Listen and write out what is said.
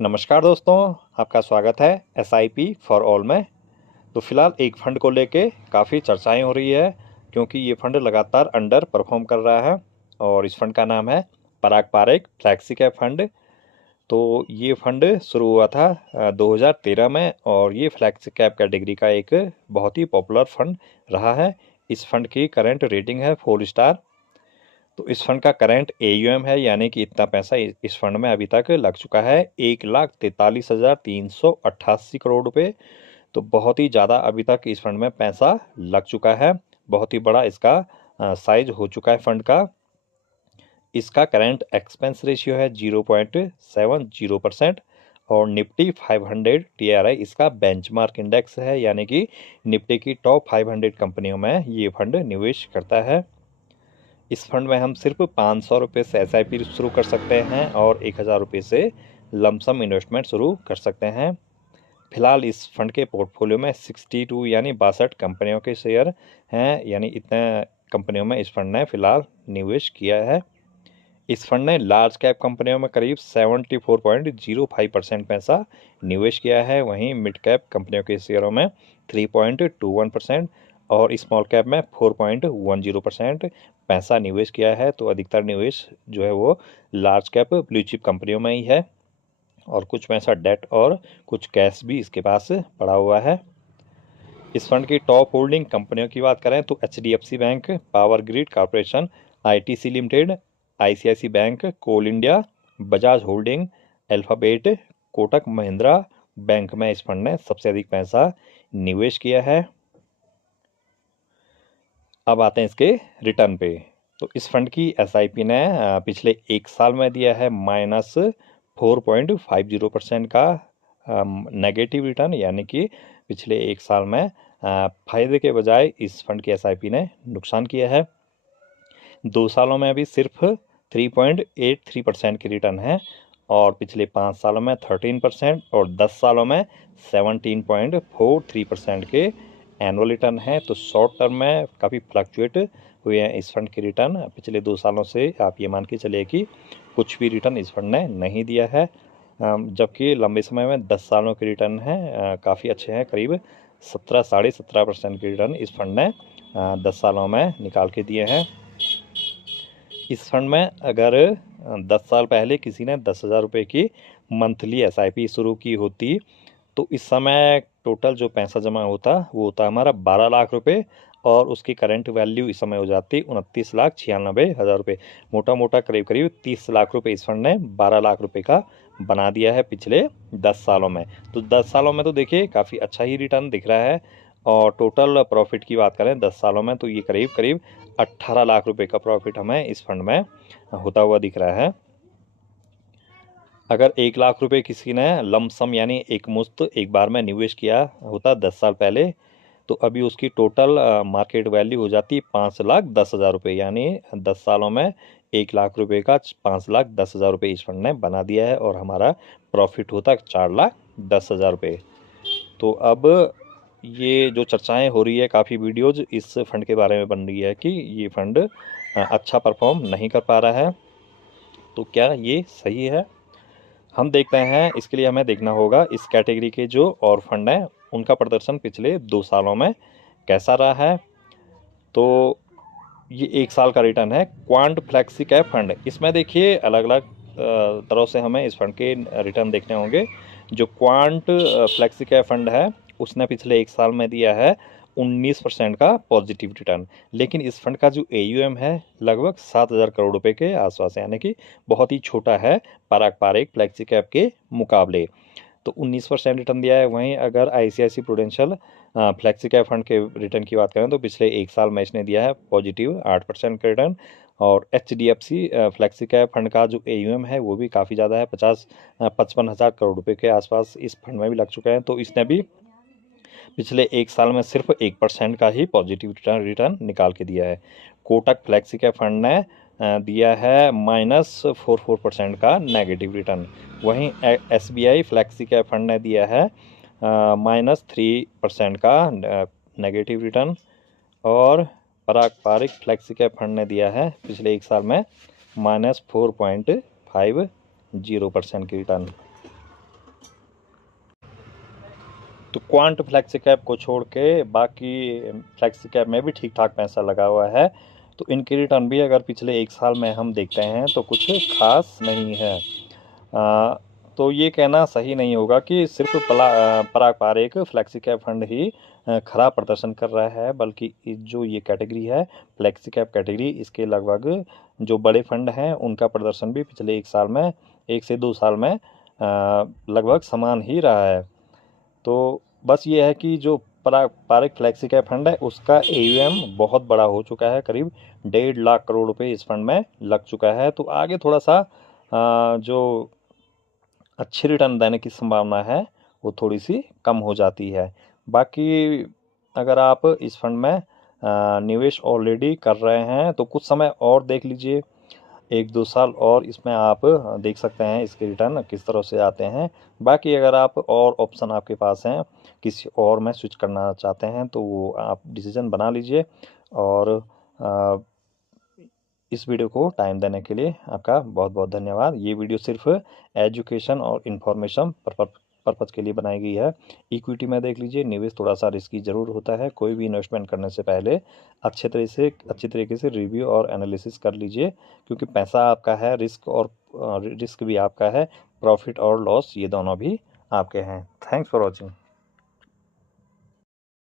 नमस्कार दोस्तों, आपका स्वागत है SIP फॉर ऑल में। तो फिलहाल एक फ़ंड को लेके काफ़ी चर्चाएं हो रही है क्योंकि ये फ़ंड लगातार अंडर परफॉर्म कर रहा है और इस फ़ंड का नाम है पराग पारेख फ्लैक्सी कैप फ़ंड। तो ये फ़ंड शुरू हुआ था 2013 में और ये फ्लैक्सी कैप कैटेगरी का एक बहुत ही पॉपुलर फ़ंड रहा है। इस फ़ंड की करंट रेटिंग है 4 स्टार। तो इस फंड का करंट AUM है, यानी कि इतना पैसा इस फंड में अभी तक लग चुका है 1,43,388 करोड़ रुपए। तो बहुत ही ज़्यादा अभी तक इस फंड में पैसा लग चुका है। बहुत ही बड़ा इसका साइज हो चुका है फंड का। इसका करंट एक्सपेंस रेशियो है 0.70% और निफ्टी 500 TRI इसका बेंचमार्क इंडेक्स है, यानी कि निफ्टी की टॉप 500 कंपनियों में ये फंड निवेश करता है। इस फंड में हम सिर्फ 500 रुपये से SIP शुरू कर सकते हैं और 1,000 रुपये से लमसम इन्वेस्टमेंट शुरू कर सकते हैं। फिलहाल इस फंड के पोर्टफोलियो में 62 यानी 62 कंपनियों के शेयर हैं, यानी इतने कंपनियों में इस फंड ने फिलहाल निवेश किया है। इस फंड ने लार्ज कैप कंपनियों में करीब 74.05% पैसा निवेश किया है, वहीं मिड कैप कंपनियों के शेयरों में 3.21% और स्मॉल कैप में 4.10% पैसा निवेश किया है। तो अधिकतर निवेश जो है वो लार्ज कैप ब्लू चिप कंपनियों में ही है और कुछ पैसा डेट और कुछ कैश भी इसके पास पड़ा हुआ है। इस फंड की टॉप होल्डिंग कंपनियों की बात करें तो HDFC bank, power grid corporation, ITC limited, ICICI bank, coal India, Bajaj holding, Alphabet, Kotak Mahindra bank में इस फंड ने सबसे अधिक पैसा निवेश किया है। अब आते हैं इसके रिटर्न पे। तो इस फंड की SIP ने पिछले एक साल में दिया है -4.50% का नेगेटिव रिटर्न, यानी कि पिछले एक साल में फायदे के बजाय इस फंड की SIP ने नुकसान किया है। 2 सालों में अभी सिर्फ 3.83% की रिटर्न है और पिछले 5 सालों में 13% और 10 सालों में 17.43% के एनुअल रिटर्न है। तो शॉर्ट टर्म में काफ़ी फ्लक्चुएट हुए हैं इस फंड के रिटर्न। पिछले 2 सालों से आप ये मान के चलिए कि कुछ भी रिटर्न इस फंड ने नहीं दिया है, जबकि लंबे समय में 10 सालों के रिटर्न हैं काफ़ी अच्छे हैं, करीब 17.5% के रिटर्न इस फंड ने 10 सालों में निकाल के दिए हैं। इस फंड में अगर 10 साल पहले किसी ने 10,000 रुपये की मंथली SIP शुरू की होती तो इस समय टोटल जो पैसा जमा होता वो होता हमारा 12 लाख रुपए और उसकी करंट वैल्यू इस समय हो जाती 29,96,000 रुपये। मोटा मोटा करीब करीब 30 लाख रुपए इस फंड ने 12 लाख रुपए का बना दिया है पिछले 10 सालों में। तो 10 सालों में तो देखिए काफ़ी अच्छा ही रिटर्न दिख रहा है और टोटल प्रॉफिट की बात करें 10 सालों में तो ये करीब करीब 18 लाख रुपए का प्रॉफिट हमें इस फंड में होता हुआ दिख रहा है। अगर 1 लाख रुपए किसी ने लमसम यानी एक मुश्त एक बार में निवेश किया होता 10 साल पहले तो अभी उसकी टोटल मार्केट वैल्यू हो जाती 5,10,000 रुपये, यानी 10 सालों में 1 लाख रुपए का 5,10,000 रुपये इस फंड ने बना दिया है और हमारा प्रॉफिट होता 4,10,000 रुपये। तो अब ये जो चर्चाएं हो रही है, काफ़ी वीडियोज़ इस फंड के बारे में बन रही है कि ये फंड अच्छा परफॉर्म नहीं कर पा रहा है। तो क्या ये सही है? हम देखते हैं, इसके लिए हमें देखना होगा इस कैटेगरी के जो और फंड हैं उनका प्रदर्शन पिछले 2 सालों में कैसा रहा है। तो ये 1 साल का रिटर्न है क्वांट फ्लेक्सी कैप फंड। इसमें देखिए अलग अलग तरह से हमें इस फंड के रिटर्न देखने होंगे। जो क्वांट फ्लेक्सी कैप फंड है उसने पिछले 1 साल में दिया है 19% का पॉजिटिव रिटर्न, लेकिन इस फंड का जो AUM है लगभग 7,000 करोड़ रुपए के आसपास है, यानी कि बहुत ही छोटा है पराग पारेख फ्लेक्सी कैप के मुकाबले। तो 19% रिटर्न दिया है। वहीं अगर ICICI prudential flexi cap fund के रिटर्न की बात करें तो पिछले 1 साल में इसने दिया है पॉजिटिव 8% का रिटर्न और HDFC फ्लेक्सी कैप फंड का जो AUM है वो भी काफ़ी ज़्यादा है, 55,000 करोड़ रुपए के आसपास इस फंड में भी लग चुका है। तो इसने भी पिछले 1 साल में सिर्फ 1% का ही पॉजिटिव रिटर्न निकाल के दिया है। कोटक फ्लेक्सी कैप फंड ने दिया है -44% का नेगेटिव रिटर्न। वहीं SBI फ्लेक्सी कैप फंड ने दिया है -3% का नेगेटिव रिटर्न और पराग पारिक फ्लेक्सी कैप फंड ने दिया है पिछले 1 साल में -4.50% की रिटर्न। तो क्वांट फ्लेक्सी कैप को छोड़ के बाकी फ्लेक्सी कैप में भी ठीक ठाक पैसा लगा हुआ है। तो इनकी रिटर्न भी अगर पिछले 1 साल में हम देखते हैं तो कुछ खास नहीं है। तो ये कहना सही नहीं होगा कि सिर्फ पारंपरिक फ्लेक्सी कैप फंड ही खराब प्रदर्शन कर रहा है, बल्कि जो ये कैटेगरी है फ्लेक्सी कैप कैटेगरी, इसके लगभग जो बड़े फंड हैं उनका प्रदर्शन भी पिछले 1 से 2 साल में लगभग समान ही रहा है। तो बस ये है कि जो पारंपरिक फ्लेक्सी कैप फंड है उसका AUM बहुत बड़ा हो चुका है, करीब 1.5 लाख करोड़ रुपए इस फंड में लग चुका है। तो आगे थोड़ा सा जो अच्छी रिटर्न देने की संभावना है वो थोड़ी सी कम हो जाती है। बाकी अगर आप इस फंड में निवेश ऑलरेडी कर रहे हैं तो कुछ समय और देख लीजिए, 1-2 साल और इसमें आप देख सकते हैं इसके रिटर्न किस तरह से आते हैं। बाकी अगर आप और ऑप्शन आपके पास हैं, किसी और में स्विच करना चाहते हैं तो वो आप डिसीजन बना लीजिए। और इस वीडियो को टाइम देने के लिए आपका बहुत बहुत धन्यवाद। ये वीडियो सिर्फ एजुकेशन और इन्फॉर्मेशन पर्पज़ के लिए बनाई गई है। इक्विटी में देख लीजिए, निवेश थोड़ा सा रिस्की ज़रूर होता है। कोई भी इन्वेस्टमेंट करने से पहले अच्छी तरीके से रिव्यू और एनालिसिस कर लीजिए, क्योंकि पैसा आपका है, रिस्क भी आपका है, प्रॉफिट और लॉस ये दोनों भी आपके हैं। Thanks for watching.